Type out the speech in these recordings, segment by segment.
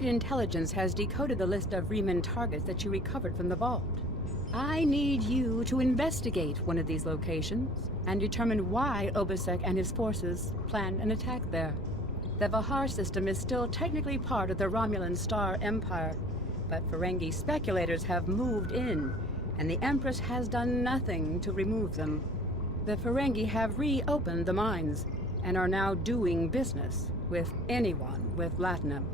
Allied intelligence has decoded the list of Riemann targets that you recovered from the vault. I need you to investigate one of these locations and determine why Obasek and his forces planned an attack there. The Vahar system is still technically part of the Romulan Star Empire, but Ferengi speculators have moved in, and the Empress has done nothing to remove them. The Ferengi have reopened the mines and are now doing business with anyone with Latinum.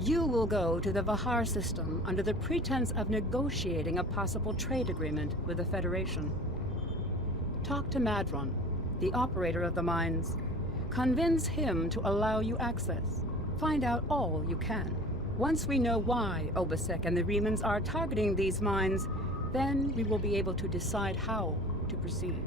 You will go to the Vahar system under the pretense of negotiating a possible trade agreement with the Federation. Talk to Madron, the operator of the mines. Convince him to allow you access. Find out all you can. Once we know why Obasek and the Riemanns are targeting these mines, then we will be able to decide how to proceed.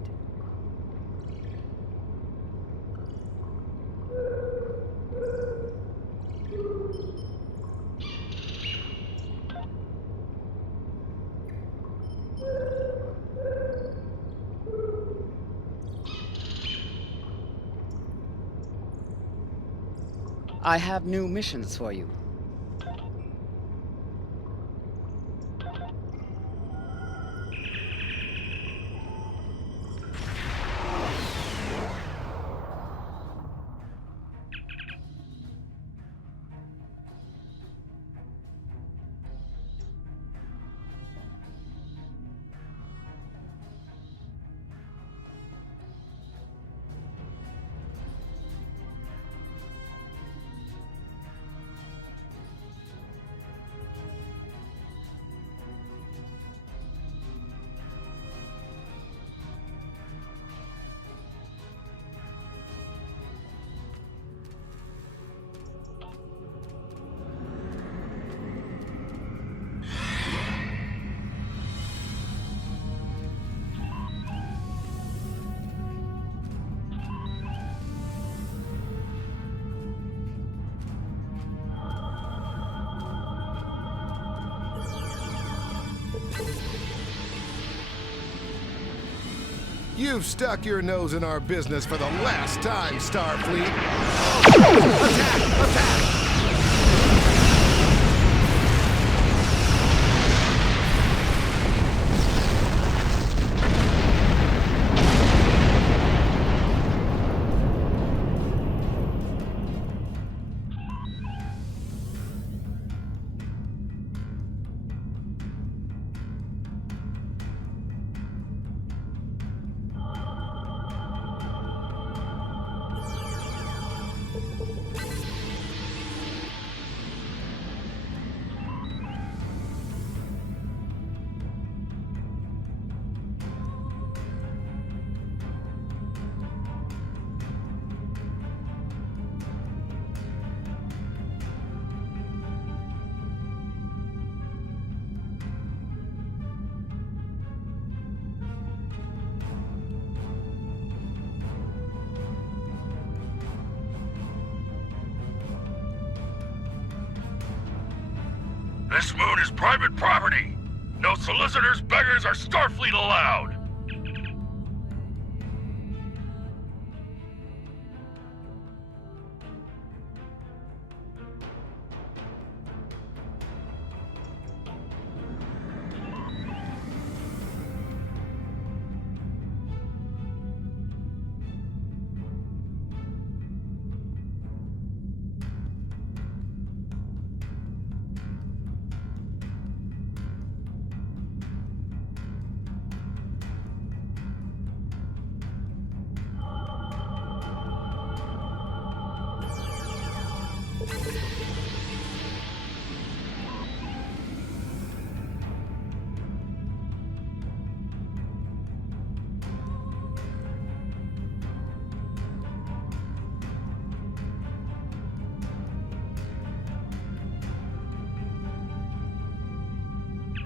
I have new missions for you. You've stuck your nose in our business for the last time, Starfleet. Attack! Attack! This moon is private property. No solicitors, beggars, or Starfleet allowed.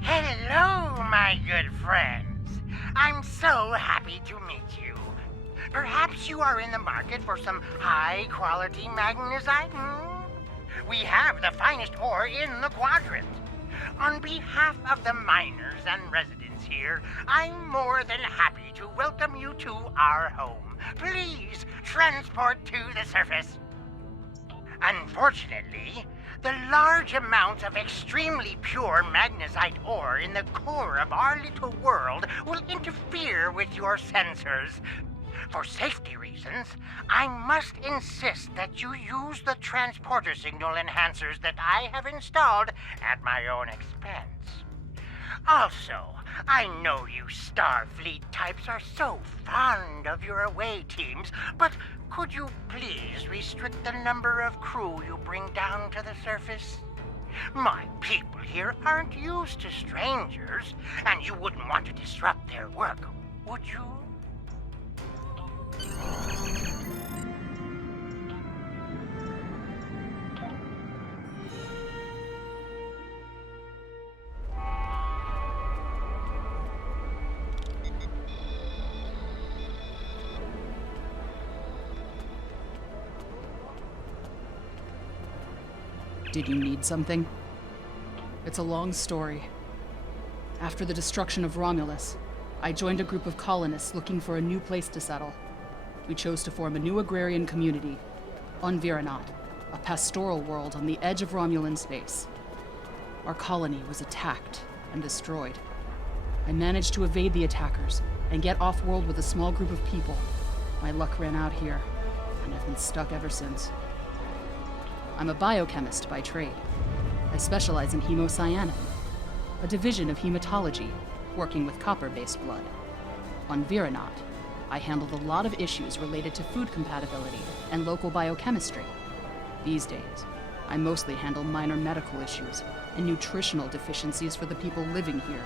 Hello, my good friends. I'm so happy to meet you. Perhaps you are in the market for some high-quality magnesite? We have the finest ore in the quadrant. On behalf of the miners and residents here, I'm more than happy to welcome you to our home. Please transport to the surface. Unfortunately, The large amounts of extremely pure magnesite ore in the core of our little world will interfere with your sensors. For safety reasons, I must insist that you use the transporter signal enhancers that I have installed at my own expense. Also, I know you Starfleet types are so fond of your away teams, but could you please restrict the number of crew you bring down to the surface? My people here aren't used to strangers, and you wouldn't want to disrupt their work, would you? Did you need something? It's a long story. After the destruction of Romulus, I joined a group of colonists looking for a new place to settle. We chose to form a new agrarian community on Viranat, a pastoral world on the edge of Romulan space. Our colony was attacked and destroyed. I managed to evade the attackers and get off-world with a small group of people. My luck ran out here, and I've been stuck ever since. I'm a biochemist by trade. I specialize in hemocyanin, a division of hematology, working with copper-based blood. On Viranat, I handled a lot of issues related to food compatibility and local biochemistry. These days, I mostly handle minor medical issues and nutritional deficiencies for the people living here.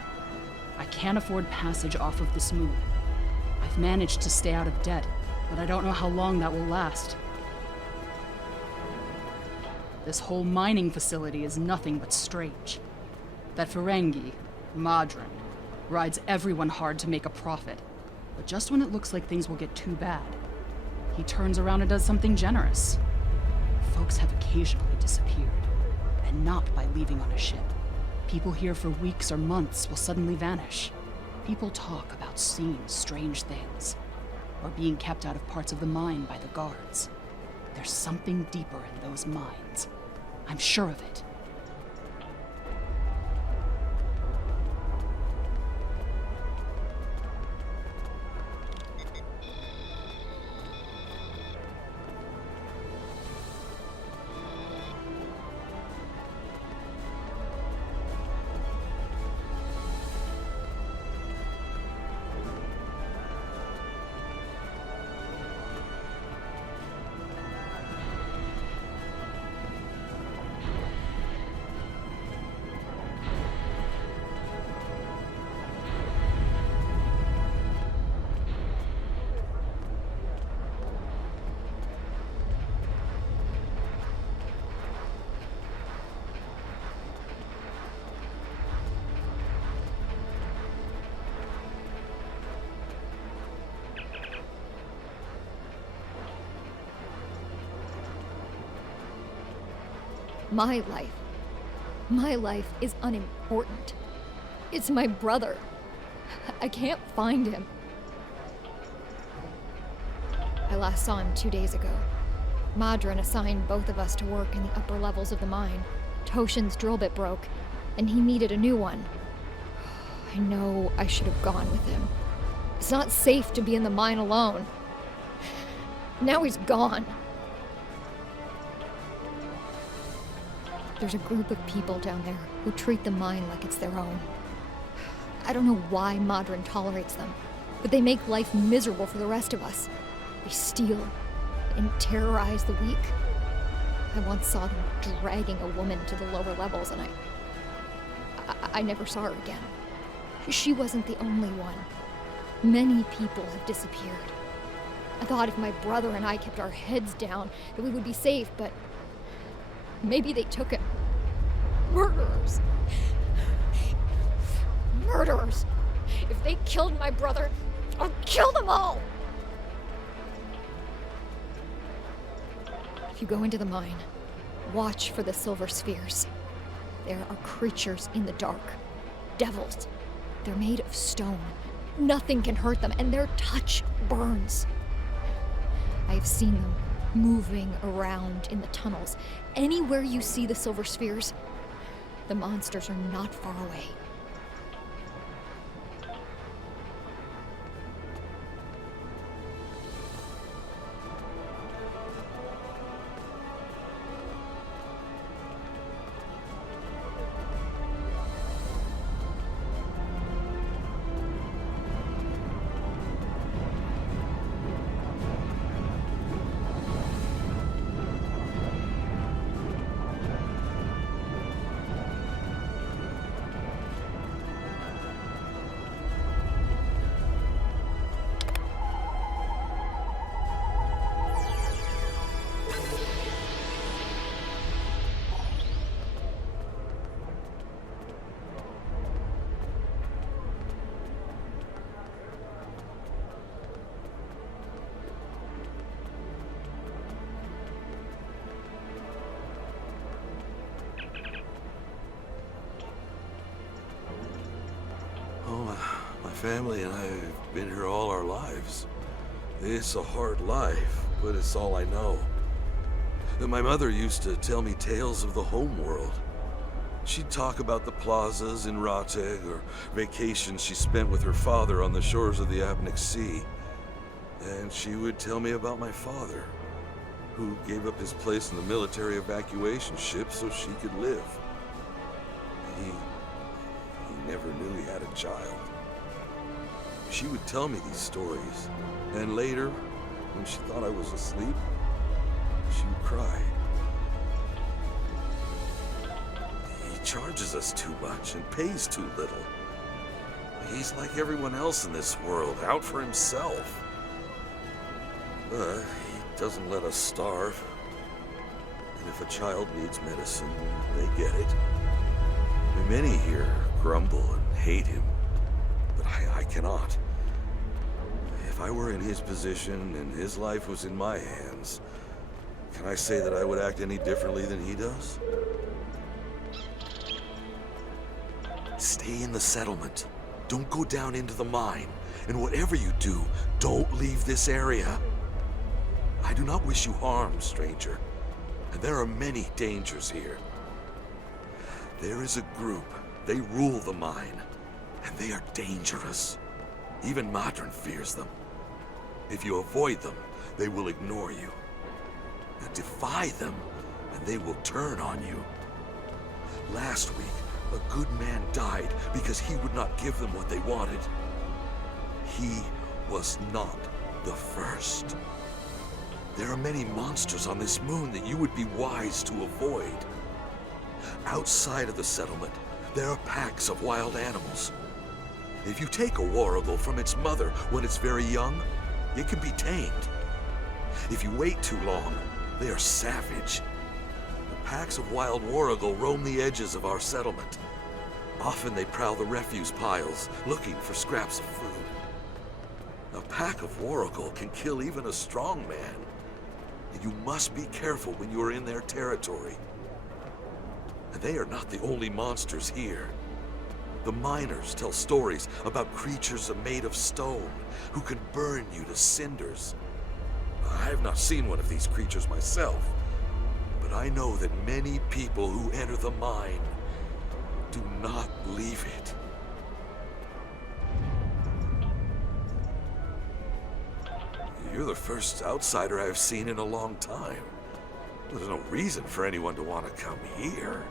I can't afford passage off of this moon. I've managed to stay out of debt, but I don't know how long that will last. This whole mining facility is nothing but strange. That Ferengi, Madron, rides everyone hard to make a profit. But just when it looks like things will get too bad, he turns around and does something generous. Folks have occasionally disappeared, and not by leaving on a ship. People here for weeks or months will suddenly vanish. People talk about seeing strange things, or being kept out of parts of the mine by the guards. There's something deeper in those mines. I'm sure of it. My life is unimportant. It's my brother. I can't find him. I last saw him 2 days ago. Madron assigned both of us to work in the upper levels of the mine. Toshin's drill bit broke, and he needed a new one. I know I should have gone with him. It's not safe to be in the mine alone. Now he's gone. There's a group of people down there who treat the mine like it's their own. I don't know why Madron tolerates them, but they make life miserable for the rest of us. They steal and terrorize the weak. I once saw them dragging a woman to the lower levels, and I never saw her again. She wasn't the only one. Many people have disappeared. I thought if my brother and I kept our heads down, that we would be safe, but maybe they took him. Murderers! Murderers! If they killed my brother, I'll kill them all! If you go into the mine, watch for the silver spheres. There are creatures in the dark. Devils. They're made of stone. Nothing can hurt them, and their touch burns. I have seen them moving around in the tunnels. Anywhere you see the silver spheres, the monsters are not far away. My family and I have been here all our lives. It's a hard life, but it's all I know. My mother used to tell me tales of the home world. She'd talk about the plazas in Rateg or vacations she spent with her father on the shores of the Apnic Sea. And she would tell me about my father, who gave up his place in the military evacuation ship so she could live. He never knew he had a child. She would tell me these stories, and later, when she thought I was asleep, she would cry. He charges us too much and pays too little. He's like everyone else in this world, out for himself. He doesn't let us starve. And if a child needs medicine, they get it. Many here grumble and hate him, but I cannot. If I were in his position and his life was in my hands, can I say that I would act any differently than he does? Stay in the settlement. Don't go down into the mine. And whatever you do, don't leave this area. I do not wish you harm, stranger. And there are many dangers here. There is a group. They rule the mine. And they are dangerous. Even Madron fears them. If you avoid them, they will ignore you. And defy them, and they will turn on you. Last week, a good man died because he would not give them what they wanted. He was not the first. There are many monsters on this moon that you would be wise to avoid. Outside of the settlement, there are packs of wild animals. If you take a warrigal from its mother when it's very young, it can be tamed. If you wait too long, they are savage. The packs of wild warrigal roam the edges of our settlement. Often they prowl the refuse piles, looking for scraps of food. A pack of warrigal can kill even a strong man. And you must be careful when you are in their territory. And they are not the only monsters here. The miners tell stories about creatures made of stone who can burn you to cinders. I have not seen one of these creatures myself, but I know that many people who enter the mine do not leave it. You're the first outsider I've seen in a long time. There's no reason for anyone to want to come here.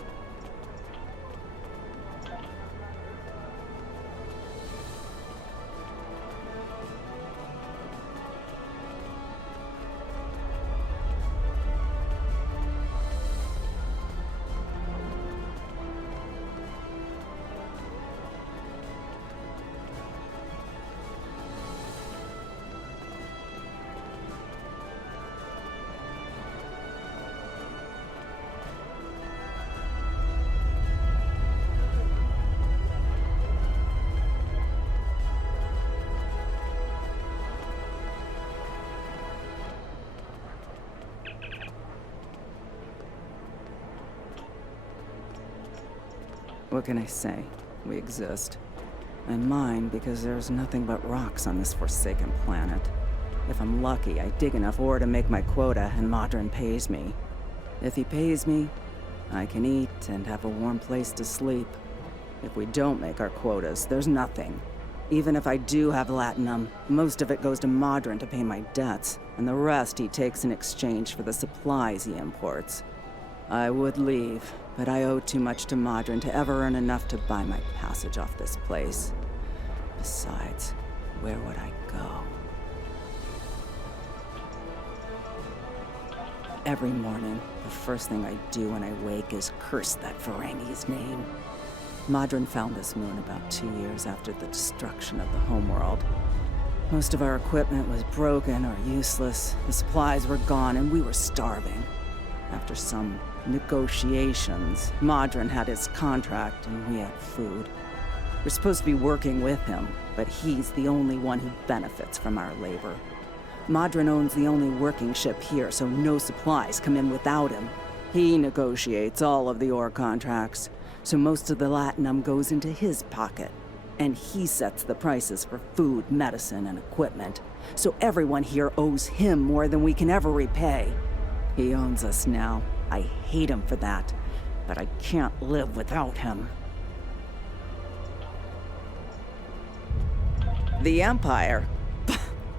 What can I say? We exist. And mine because there's nothing but rocks on this forsaken planet. If I'm lucky, I dig enough ore to make my quota and Modron pays me. If he pays me, I can eat and have a warm place to sleep. If we don't make our quotas, there's nothing. Even if I do have latinum, most of it goes to Modron to pay my debts, and the rest he takes in exchange for the supplies he imports. I would leave, but I owe too much to Modron to ever earn enough to buy my passage off this place. Besides, where would I go? Every morning, the first thing I do when I wake is curse that Ferengi's name. Modron found this moon about 2 years after the destruction of the homeworld. Most of our equipment was broken or useless, the supplies were gone, and we were starving. After some negotiations, Modron had his contract and we had food. We're supposed to be working with him, but he's the only one who benefits from our labor. Modron owns the only working ship here, so no supplies come in without him. He negotiates all of the ore contracts, so most of the latinum goes into his pocket. And he sets the prices for food, medicine, and equipment. So everyone here owes him more than we can ever repay. He owns us now. I hate him for that, but I can't live without him. The Empire?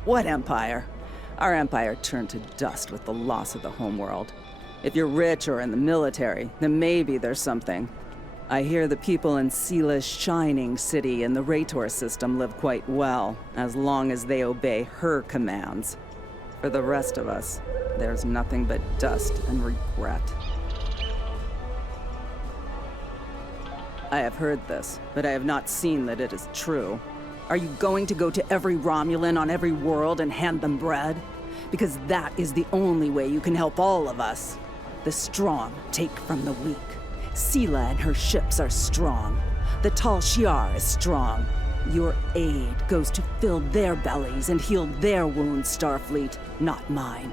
What Empire? Our empire turned to dust with the loss of the homeworld. If you're rich or in the military, then maybe there's something. I hear the people in Sila's shining city and the Rator system live quite well, as long as they obey her commands. For the rest of us, there's nothing but dust and regret. I have heard this, but I have not seen that it is true. Are you going to go to every Romulan on every world and hand them bread? Because that is the only way you can help all of us. The strong take from the weak. Sila and her ships are strong. The Tal Shiar is strong. Your aid goes to fill their bellies and heal their wounds, Starfleet, not mine.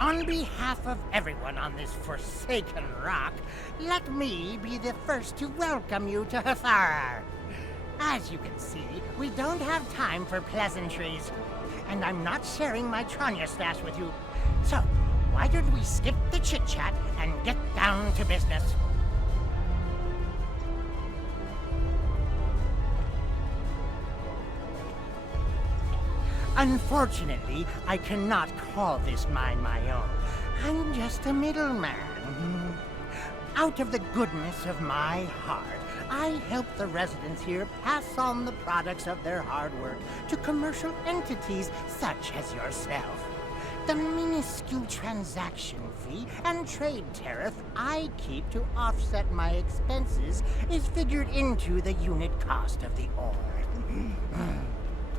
On behalf of everyone on this forsaken rock, let me be the first to welcome you to Hathara. As you can see, we don't have time for pleasantries, and I'm not sharing my Tranya stash with you. So, why don't we skip the chit-chat and get down to business? Unfortunately, I cannot call this mine my own. I'm just a middleman. Out of the goodness of my heart, I help the residents here pass on the products of their hard work to commercial entities such as yourself. The minuscule transaction fee and trade tariff I keep to offset my expenses is figured into the unit cost of the ore.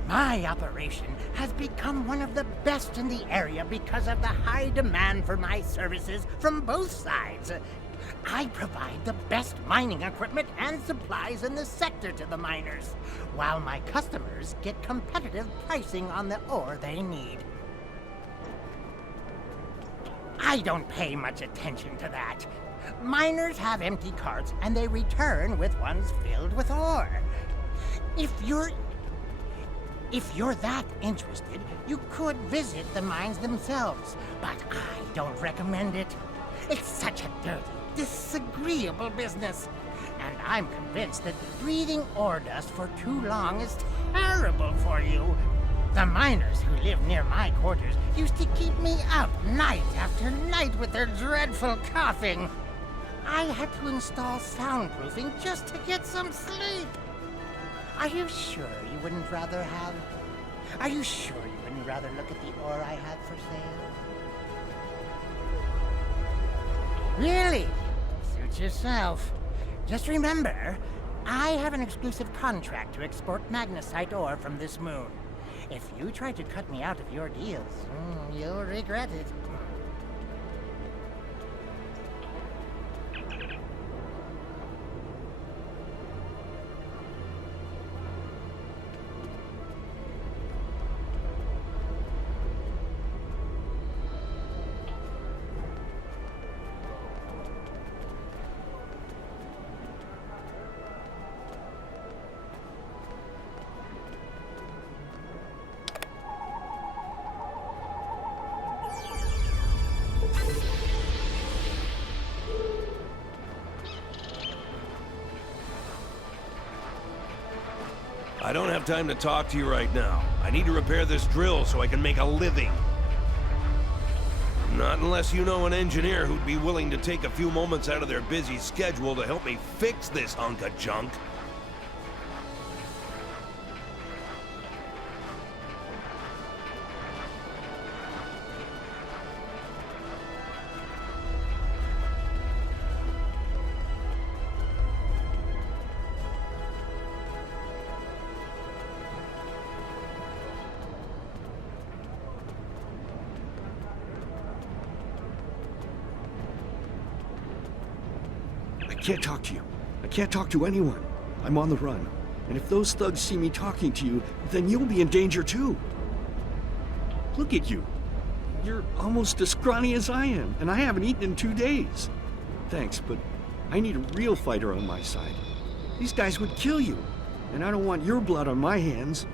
My operation has become one of the best in the area because of the high demand for my services from both sides. I provide the best mining equipment and supplies in the sector to the miners, while my customers get competitive pricing on the ore they need. I don't pay much attention to that. Miners have empty carts and they return with ones filled with ore. If you're that interested, you could visit the mines themselves, but I don't recommend it. It's such a dirty, disagreeable business, and I'm convinced that breathing ore dust for too long is terrible for you. The miners who live near my quarters used to keep me up night after night with their dreadful coughing. I had to install soundproofing just to get some sleep. Are you sure you wouldn't rather look at the ore I have for sale? Really? Suit yourself. Just remember, I have an exclusive contract to export magnesite ore from this moon. If you try to cut me out of your deals, you'll regret it. I don't have time to talk to you right now. I need to repair this drill so I can make a living. Not unless you know an engineer who'd be willing to take a few moments out of their busy schedule to help me fix this hunk of junk. I can't talk to you. I can't talk to anyone. I'm on the run. And if those thugs see me talking to you, then you'll be in danger too. Look at you. You're almost as scrawny as I am, and I haven't eaten in 2 days. Thanks, but I need a real fighter on my side. These guys would kill you, and I don't want your blood on my hands.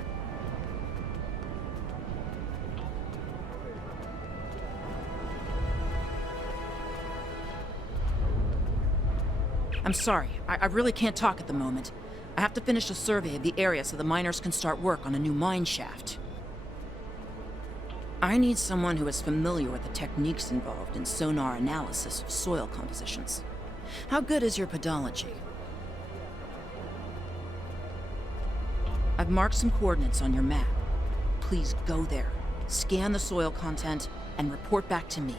I'm sorry, I really can't talk at the moment. I have to finish a survey of the area so the miners can start work on a new mine shaft. I need someone who is familiar with the techniques involved in sonar analysis of soil compositions. How good is your podology? I've marked some coordinates on your map. Please go there, scan the soil content, and report back to me.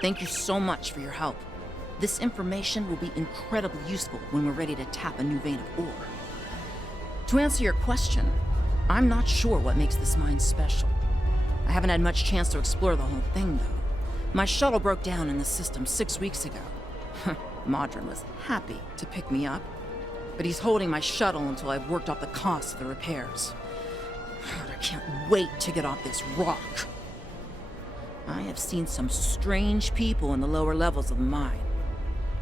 Thank you so much for your help. This information will be incredibly useful when we're ready to tap a new vein of ore. To answer your question, I'm not sure what makes this mine special. I haven't had much chance to explore the whole thing, though. My shuttle broke down in the system 6 weeks ago. Modron was happy to pick me up, but he's holding my shuttle until I've worked off the cost of the repairs. I can't wait to get off this rock. I have seen some strange people in the lower levels of the mine.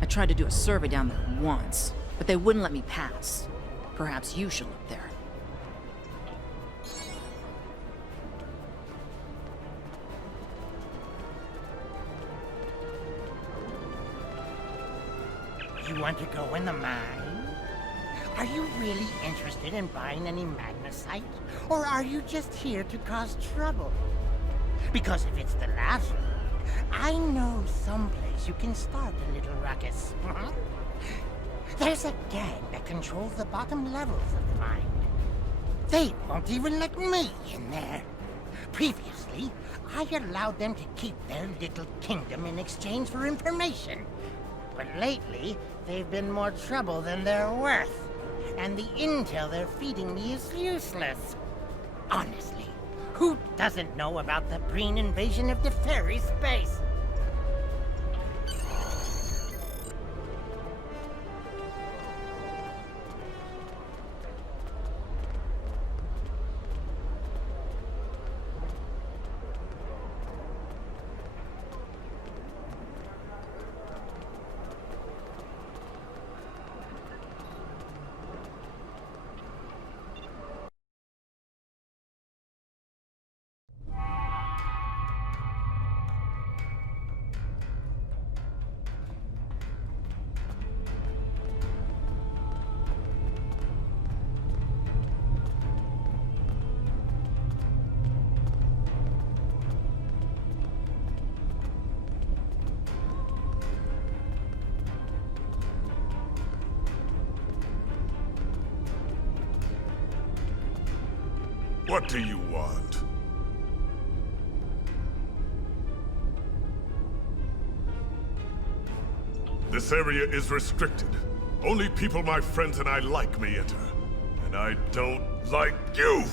I tried to do a survey down there once, but they wouldn't let me pass. Perhaps you should look there. You want to go in the mine? Are you really interested in buying any magnesite? Or are you just here to cause trouble? Because if it's the latter, I know someplace you can start a little ruckus. There's a gang that controls the bottom levels of the mine. They won't even let me in there. Previously, I allowed them to keep their little kingdom in exchange for information. But lately, they've been more trouble than they're worth. And the intel they're feeding me is useless. Honestly, who doesn't know about the Breen invasion of the fairy space? What do you want? This area is restricted. Only people my friends and I like may enter. And I don't like you!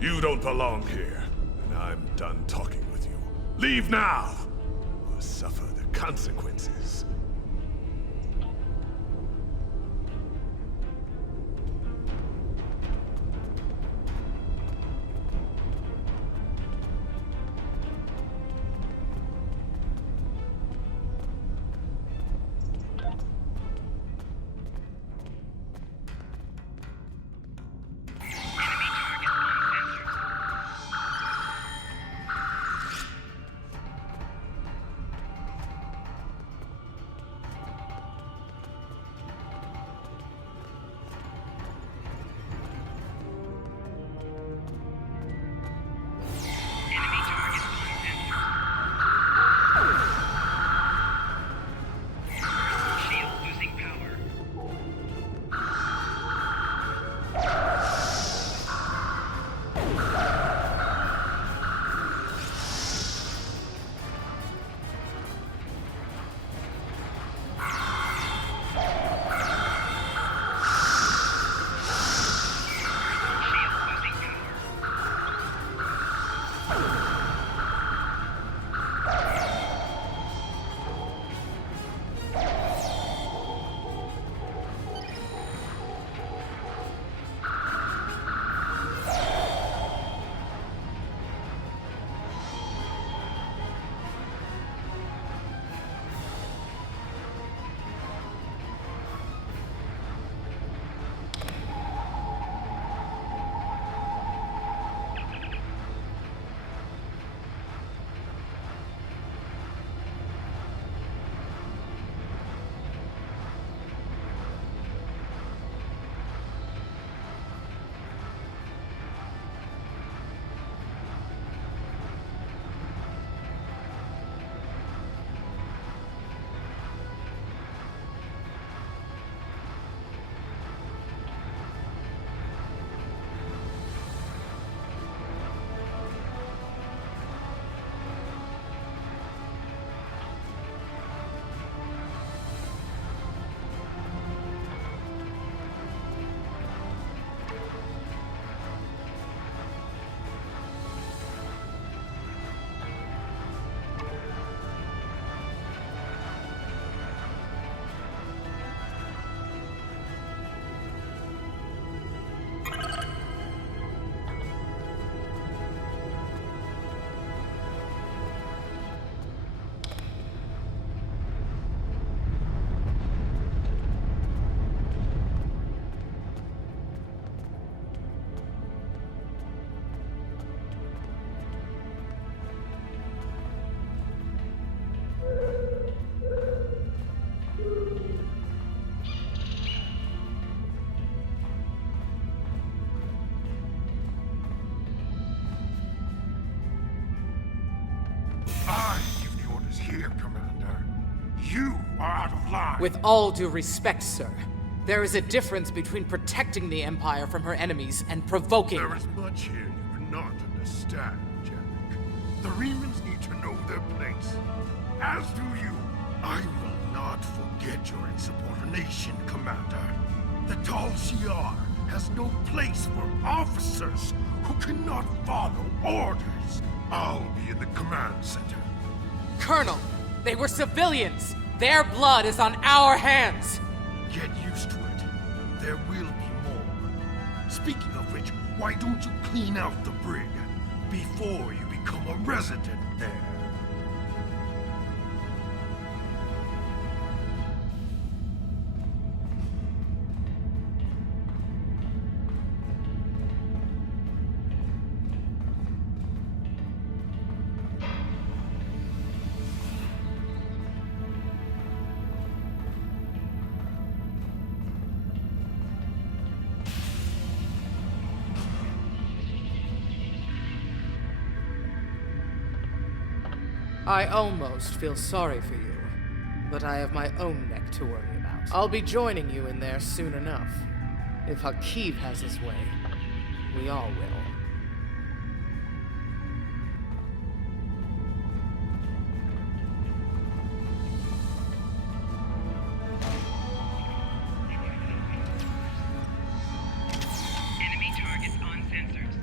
You don't belong here, and I'm done talking with you. Leave now, or suffer the consequences. I give the orders here, Commander. You are out of line. With all due respect, sir, there is a difference between protecting the Empire from her enemies and provoking There them. is much here you cannot understand, Jack. The Remans need to know their place. As do you. I will not forget your insubordination, Commander. The Tal Shiar has no place for officers who cannot follow orders. I'll be in the command center. Colonel, they were civilians! Their blood is on our hands! Get used to it. There will be more. Speaking of which, why don't you clean out the brig before you become a resident there? I almost feel sorry for you, but I have my own neck to worry about. I'll be joining you in there soon enough. If Hakeeb has his way, we all will. Enemy targets on sensors.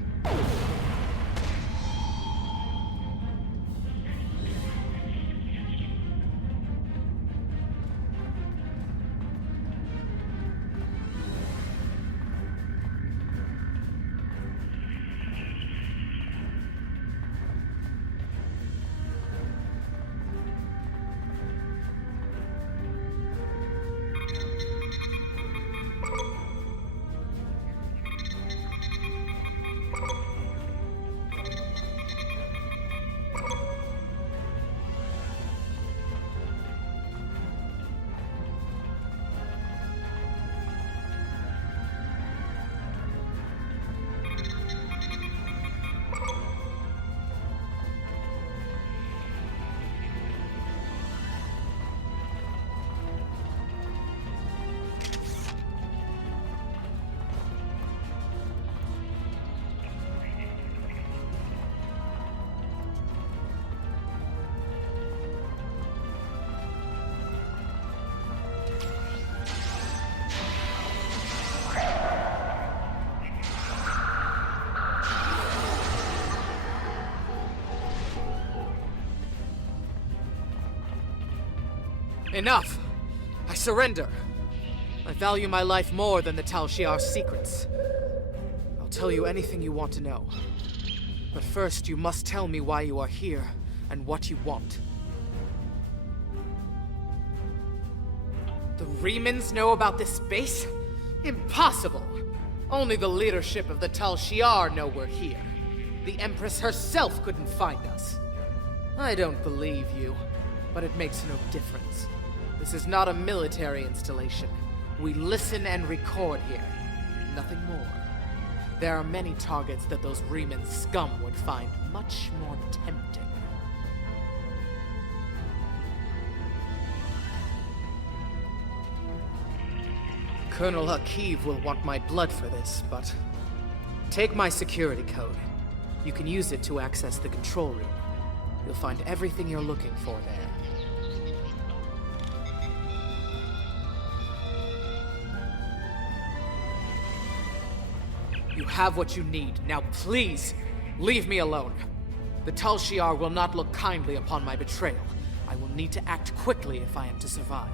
Enough! I surrender. I value my life more than the Tal Shiar's secrets. I'll tell you anything you want to know. But first, you must tell me why you are here and what you want. The Remans know about this base? Impossible! Only the leadership of the Tal Shiar know we're here. The Empress herself couldn't find us. I don't believe you, but it makes no difference. This is not a military installation. We listen and record here. Nothing more. There are many targets that those Reman scum would find much more tempting. Colonel Hakeeb will want my blood for this, but... Take my security code. You can use it to access the control room. You'll find everything you're looking for there. You have what you need. Now please, leave me alone. The Tal Shiar will not look kindly upon my betrayal. I will need to act quickly if I am to survive.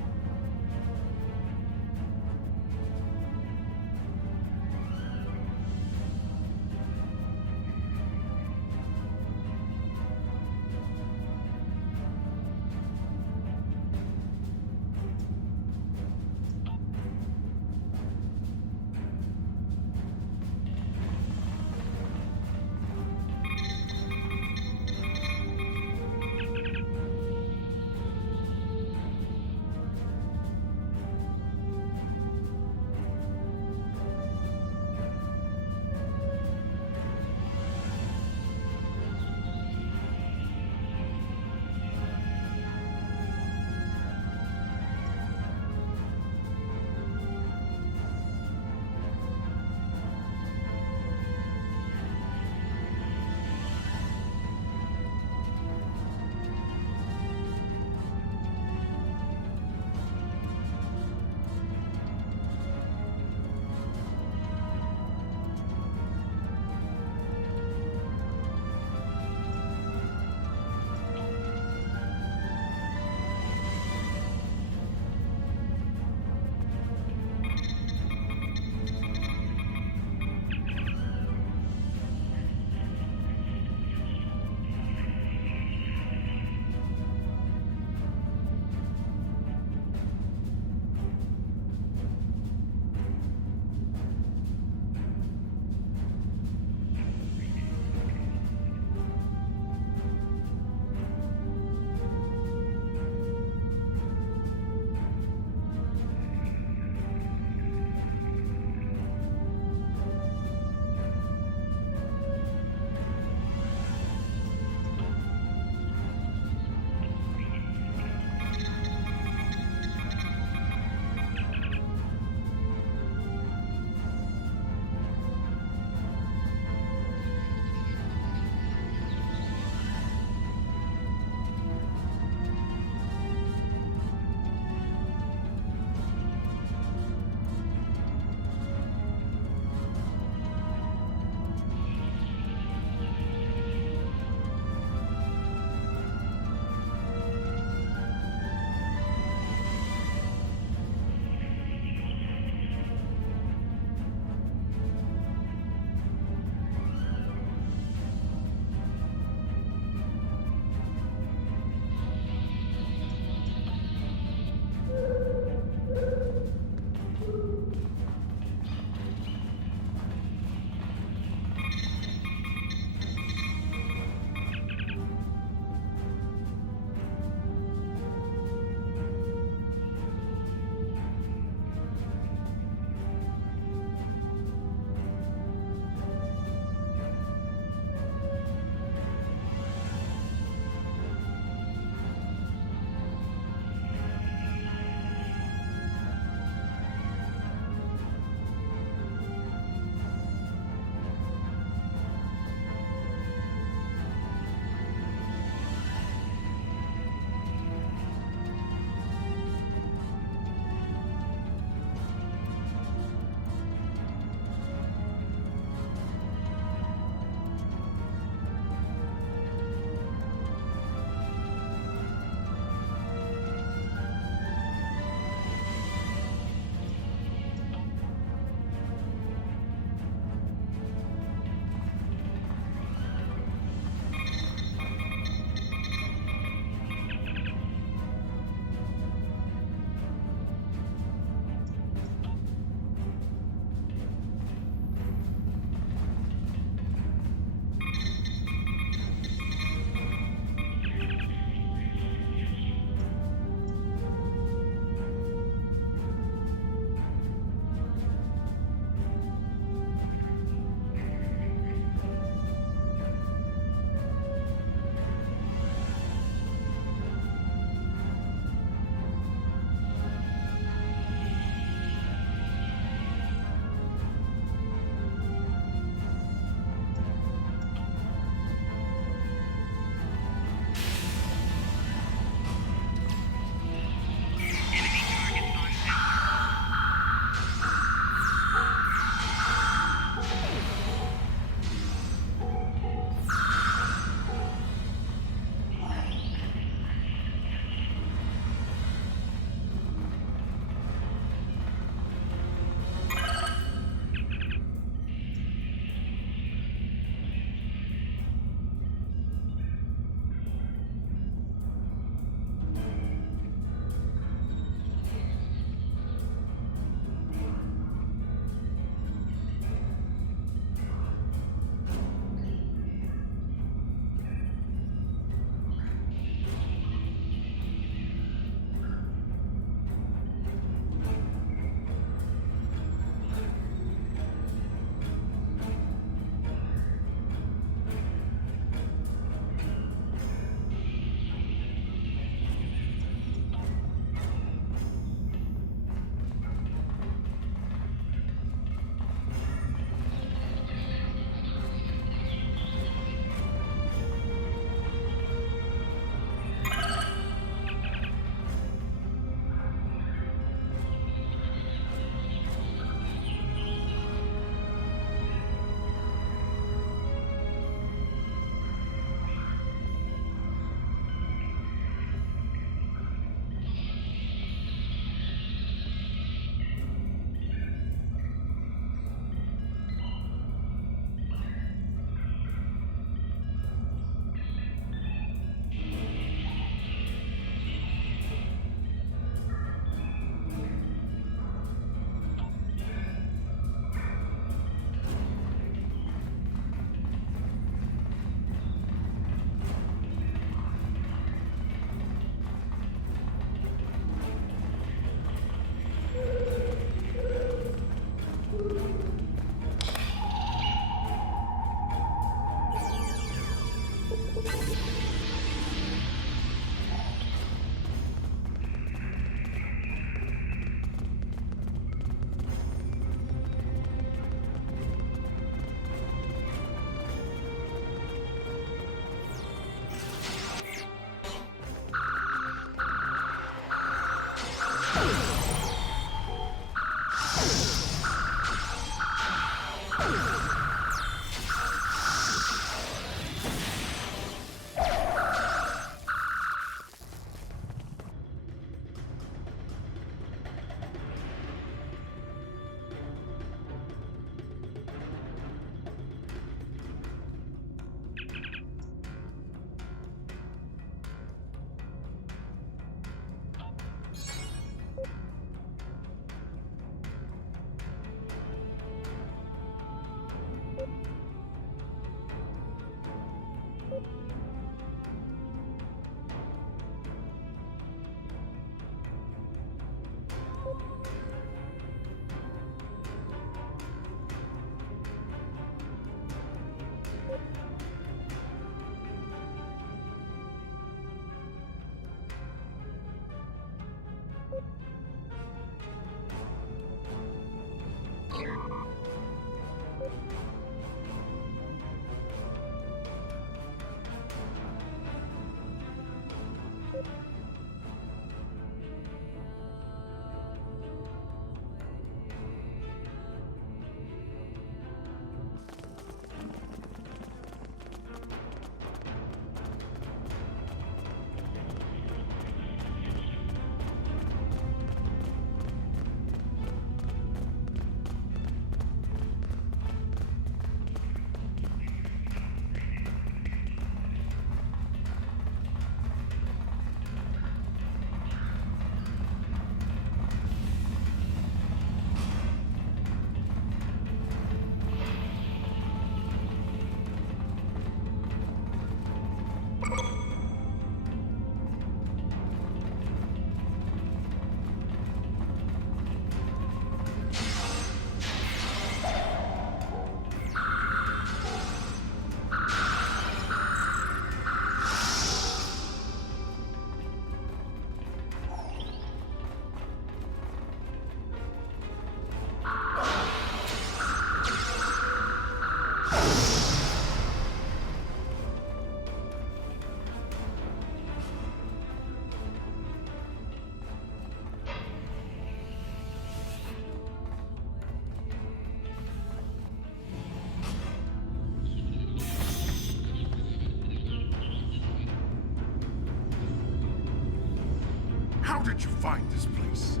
How did you find this place?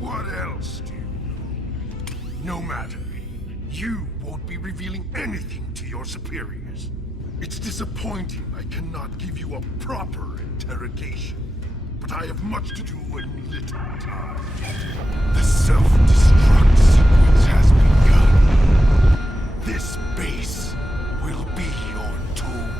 What else do you know? No matter. You won't be revealing anything to your superiors. It's disappointing I cannot give you a proper interrogation. But I have much to do and little time. The self-destruct sequence has begun. This base will be your tomb.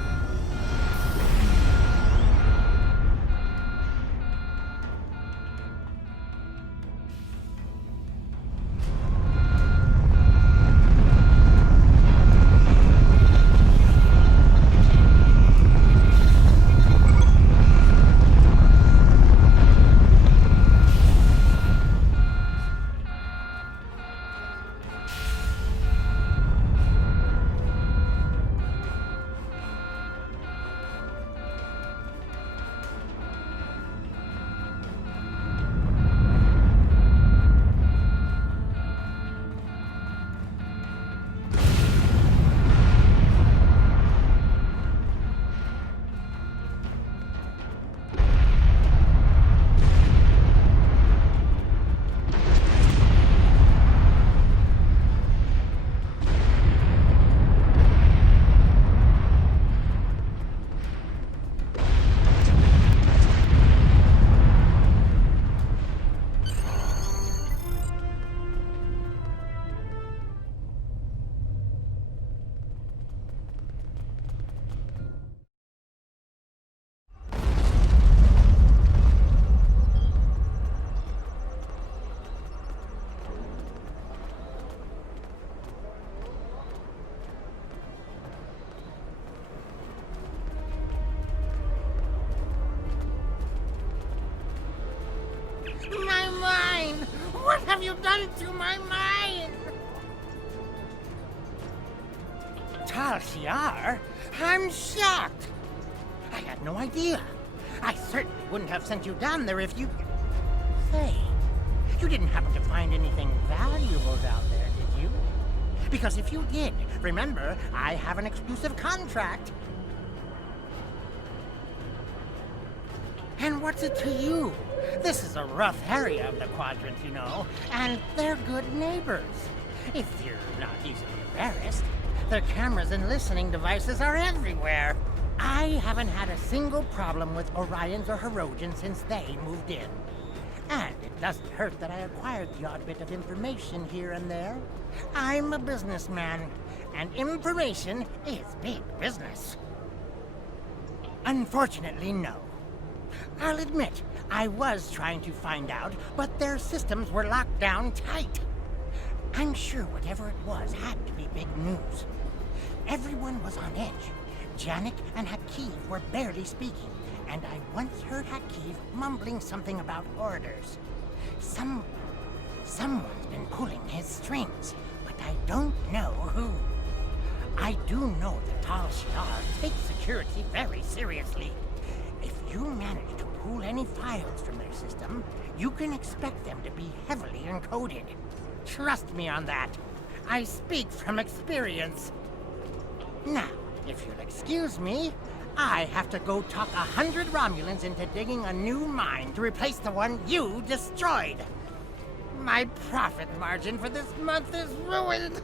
My mind! What have you done to my mind? Tal Shiar? I'm shocked. I had no idea. I certainly wouldn't have sent you down there if you... Say, you didn't happen to find anything valuable down there, did you? Because if you did, remember, I have an exclusive contract. And what's it to you? This is a rough area of the quadrant, you know, and they're good neighbors. If you're not easily embarrassed, their cameras and listening devices are everywhere. I haven't had a single problem with Orions or Herodians since they moved in. And it doesn't hurt that I acquired the odd bit of information here and there. I'm a businessman, and information is big business. Unfortunately, no. I'll admit, I was trying to find out, but their systems were locked down tight. I'm sure whatever it was had to be big news. Everyone was on edge. Janek and Hakiv were barely speaking, and I once heard Hakiv mumbling something about orders. Someone's been pulling his strings, but I don't know who. I do know the Tal Shiar take security very seriously. If you manage to pull any files from their system, you can expect them to be heavily encoded. Trust me on that. I speak from experience. Now, if you'll excuse me, I have to go talk 100 Romulans into digging a new mine to replace the one you destroyed. My profit margin for this month is ruined.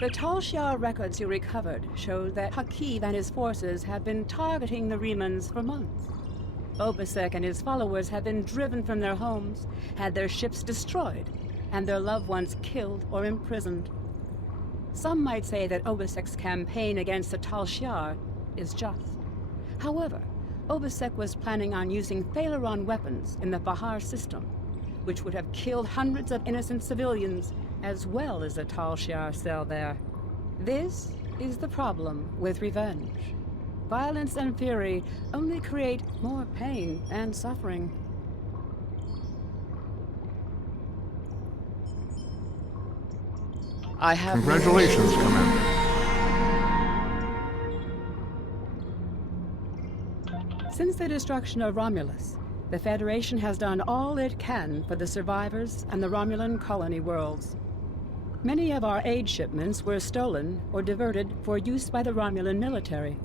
The Tal Shiar records you recovered show that Hakiv and his forces have been targeting the Remans for months. Obasek and his followers have been driven from their homes, had their ships destroyed, and their loved ones killed or imprisoned. Some might say that Obasek's campaign against the Tal Shiar is just. However, Obasek was planning on using Thalaron weapons in the Bahar system, which would have killed hundreds of innocent civilians, as well as a Tal Shiar cell there. This is the problem with revenge. Violence and fury only create more pain and suffering. I have... Congratulations, Commander. Since the destruction of Romulus, the Federation has done all it can for the survivors and the Romulan colony worlds. Many of our aid shipments were stolen or diverted for use by the Romulan military.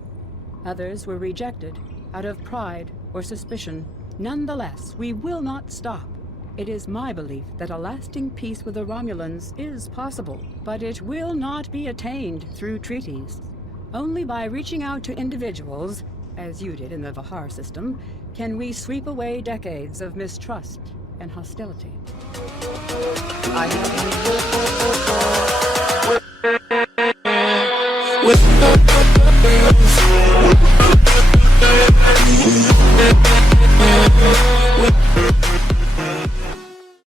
Others were rejected out of pride or suspicion. Nonetheless, we will not stop. It is my belief that a lasting peace with the Romulans is possible, but it will not be attained through treaties. Only by reaching out to individuals, as you did in the Vahar system, can we sweep away decades of mistrust and hostility. I have...